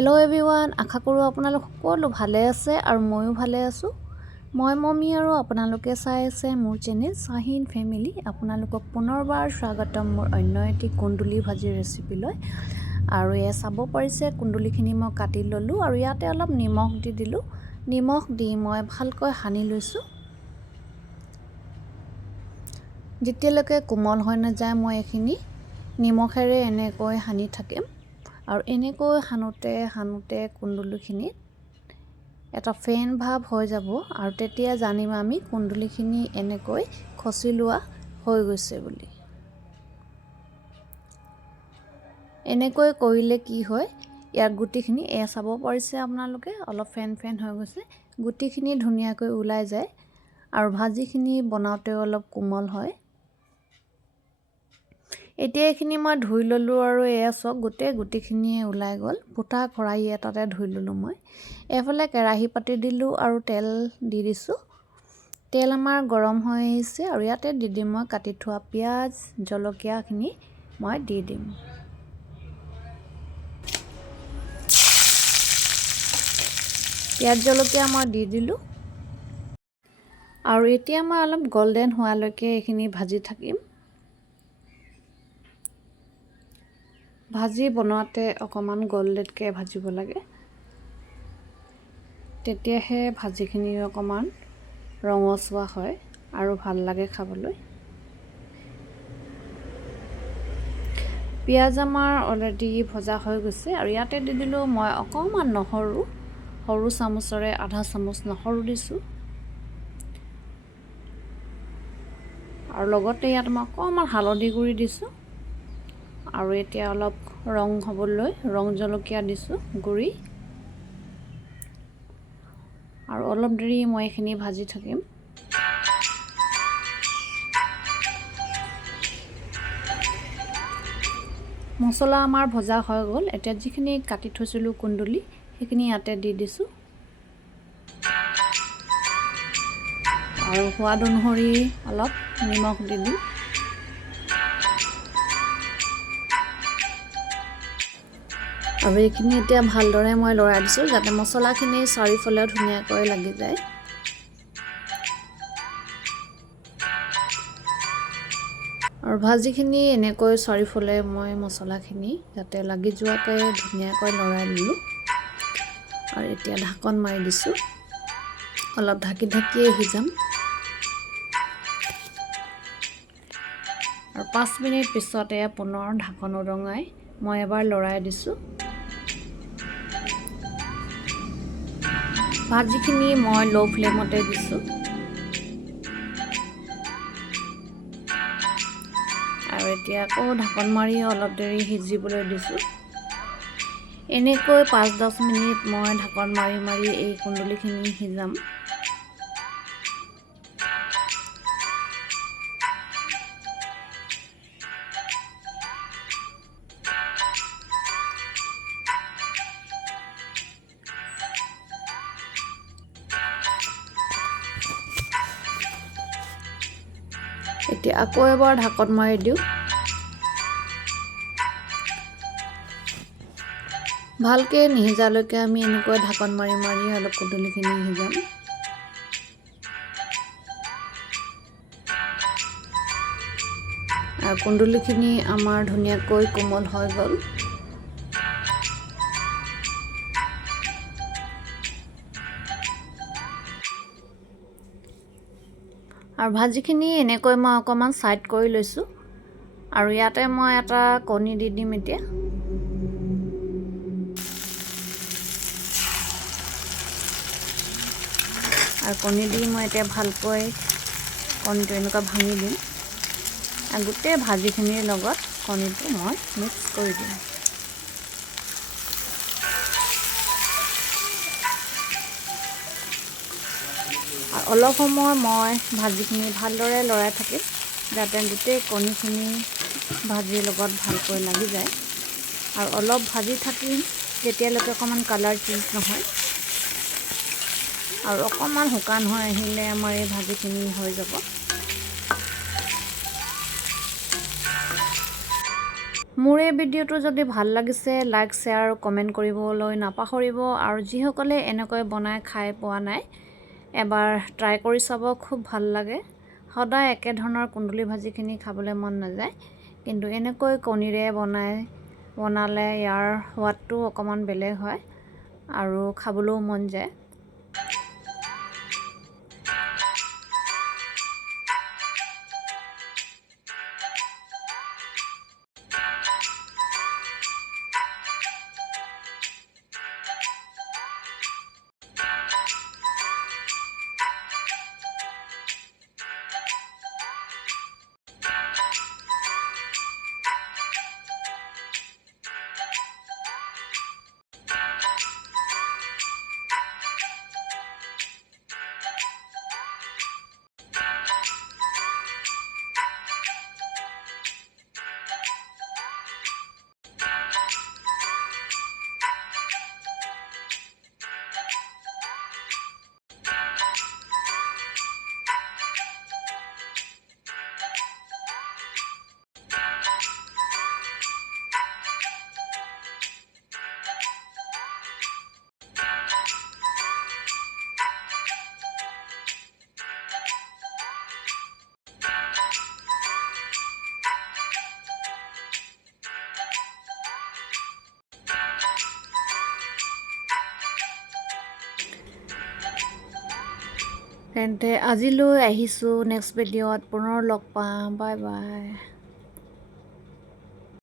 Hello' everyone, আশা কৰোঁ আপোনালোক সকলো ভালে আছে আৰু ময়ো ভালে আছোঁ। মই মমি আৰু আপোনালোকে চাই আছে মোৰ চেনেল শাহিন ফেমিলি। আপোনালোকক পুনৰবাৰ স্বাগতম মোৰ অন্য এটি কুন্দুলি ভাজিৰ ৰেচিপিলৈ। আৰু এয়া চাব পাৰিছে কুন্দুলিখিনি মই কাটি ল'লোঁ আৰু ইয়াতে অলপ নিমখ দি দিলোঁ। নিমখ দি মই ভালকৈ সানি লৈছোঁ। যেতিয়ালৈকে কোমল হৈ নাযায় মই এইখিনি নিমখেৰে এনেকৈ সানি থাকিম। আৰু এনেকৈ সানোতে কুন্দুলিখিনি এটা ফেন ভাৱ হৈ যাব আৰু তেতিয়া জানিম আমি কুন্দুলিখিনি এনেকৈ খচি লোৱা হৈ গৈছে বুলি। এনেকৈ কৰিলে কি হয়, ইয়াৰ গুটিখিনি চাব পাৰিছে আপোনালোকে অলপ ফেন হৈ গৈছে। গুটিখিনি ধুনীয়াকৈ ওলাই যায় আৰু ভাজিখিনি বনাওঁতে অলপ কোমল হয়। এতিয়া এইখিনি মই ধুই ল'লোঁ আৰু চাওক গোটেই গুটিখিনিয়ে ওলাই গ'ল। ফুটা খৰাহি এটাতে ধুই ল'লোঁ মই। এফালে কেৰাহী পাতি দিলোঁ আৰু তেল দি দিছোঁ। তেল আমাৰ গৰম হৈ আহিছে আৰু ইয়াতে দি দিম মই কাটি থোৱা পিঁয়াজ জলকীয়াখিনি মই দি দিম। পিঁয়াজ জলকীয়া মই দি দিলোঁ আৰু এতিয়া মই অলপ গল্ডেন হোৱালৈকে এইখিনি ভাজি থাকিম। ভাজি বনোৱাতে অকণমান গল্ডেনকৈ ভাজিব লাগে, তেতিয়াহে ভাজিখিনি অকণমান ৰঙচুৱা হয় আৰু ভাল লাগে খাবলৈ। পিঁয়াজ আমাৰ অলৰেডি ভজা হৈ গৈছে আৰু ইয়াতে দি দিলোঁ মই অকণমান নহৰু, সৰু চামুচেৰে আধা চামুচ নহৰু দিছোঁ। আৰু লগতে ইয়াত মই অকণমান হালধি গুড়ি দিছোঁ আৰু এতিয়া অলপ ৰং হ'বলৈ ৰং জলকীয়া দিছোঁ গুড়ি। আৰু অলপ দেৰি মই এইখিনি ভাজি থাকিম। মছলা আমাৰ ভজা হৈ গ'ল। এতিয়া যিখিনি কাটি থৈছিলোঁ কুন্দুলি সেইখিনি ইয়াতে দি দিছোঁ আৰু সোৱাদ অনুসৰি অলপ নিমখ দি দিম। আৰু এইখিনি এতিয়া ভালদৰে মই লৰাই দিছোঁ যাতে মছলাখিনি চাৰিওফালে ধুনীয়াকৈ লাগি যায়। আৰু ভাজিখিনি এনেকৈ চাৰিওফালে মই মছলাখিনি যাতে লাগি যোৱাকৈ ধুনীয়াকৈ লৰাই দিলোঁ। আৰু এতিয়া ঢাকন মাৰি দিছোঁ, অলপ ঢাকিয়ে সিজাম। আৰু 5 মিনিট পিছতে পুনৰ ঢাকন উদঙাই মই এবাৰ লৰাই দিছোঁ। ভাজিখিনি মই ল' ফ্লেমতে দিছোঁ আৰু এতিয়া আকৌ ঢাকন মাৰি অলপ দেৰি সিজিবলৈ দিছোঁ। এনেকৈ 5-10 মিনিট মই ঢাকন মাৰি এই কুন্দুলিখিনি সিজাম। এতিয়া আকৌ এবাৰ ঢাকন মাৰি দিওঁ। ভালকৈ নিসিজালৈকে আমি এনেকৈ ঢাকন মাৰি অলপ কুন্দুলিখিনি সিজাম। আৰু কুন্দুলিখিনি আমাৰ ধুনীয়াকৈ কোমল হৈ গ'ল। আৰু ভাজিখিনি এনেকৈ মই অকণমান ছাইড কৰি লৈছোঁ আৰু ইয়াতে মই এটা কণী দি দিম এতিয়া। আৰু কণী দি মই এতিয়া ভালকৈ কণীটো এনেকুৱা ভাঙি দিম আৰু গোটেই ভাজিখিনিৰ লগত কণীটো মই মিক্স কৰি দিম। আৰু অলপ সময় মই ভাজিখিনি ভালদৰে লৰাই থাকিম যাতে গোটেই কণীখিনি ভাজিৰ লগত ভালকৈ লাগি যায়। আৰু অলপ ভাজি থাকিম যেতিয়ালৈকে অকণমান কালাৰ চেঞ্জ নহয়। আৰু অকণমান শুকান হৈ আহিলে আমাৰ এই ভাজিখিনি হৈ যাব। মোৰ এই ভিডিঅ'টো যদি ভাল লাগিছে লাইক শ্বেয়াৰ আৰু কমেণ্ট কৰিবলৈ নাপাহৰিব আৰু যিসকলে এনেকৈ বনাই খাই পোৱা নাই এবাৰ ট্ৰাই কৰি চাব, খুব ভাল লাগে। সদায় একে ধৰণৰ কুন্দুলি ভাজিখিনি খাবলৈ মন নাযায়, কিন্তু এনেকৈ কণীৰে বনালে ইয়াৰ সোৱাদটো অকণমান বেলেগ হয় আৰু খাবলৈও মন যায়। তেন্তে আজিলৈ আহিছোঁ, নেক্সট ভিডিঅ'ত পুনৰ লগ পাম। Bye bye.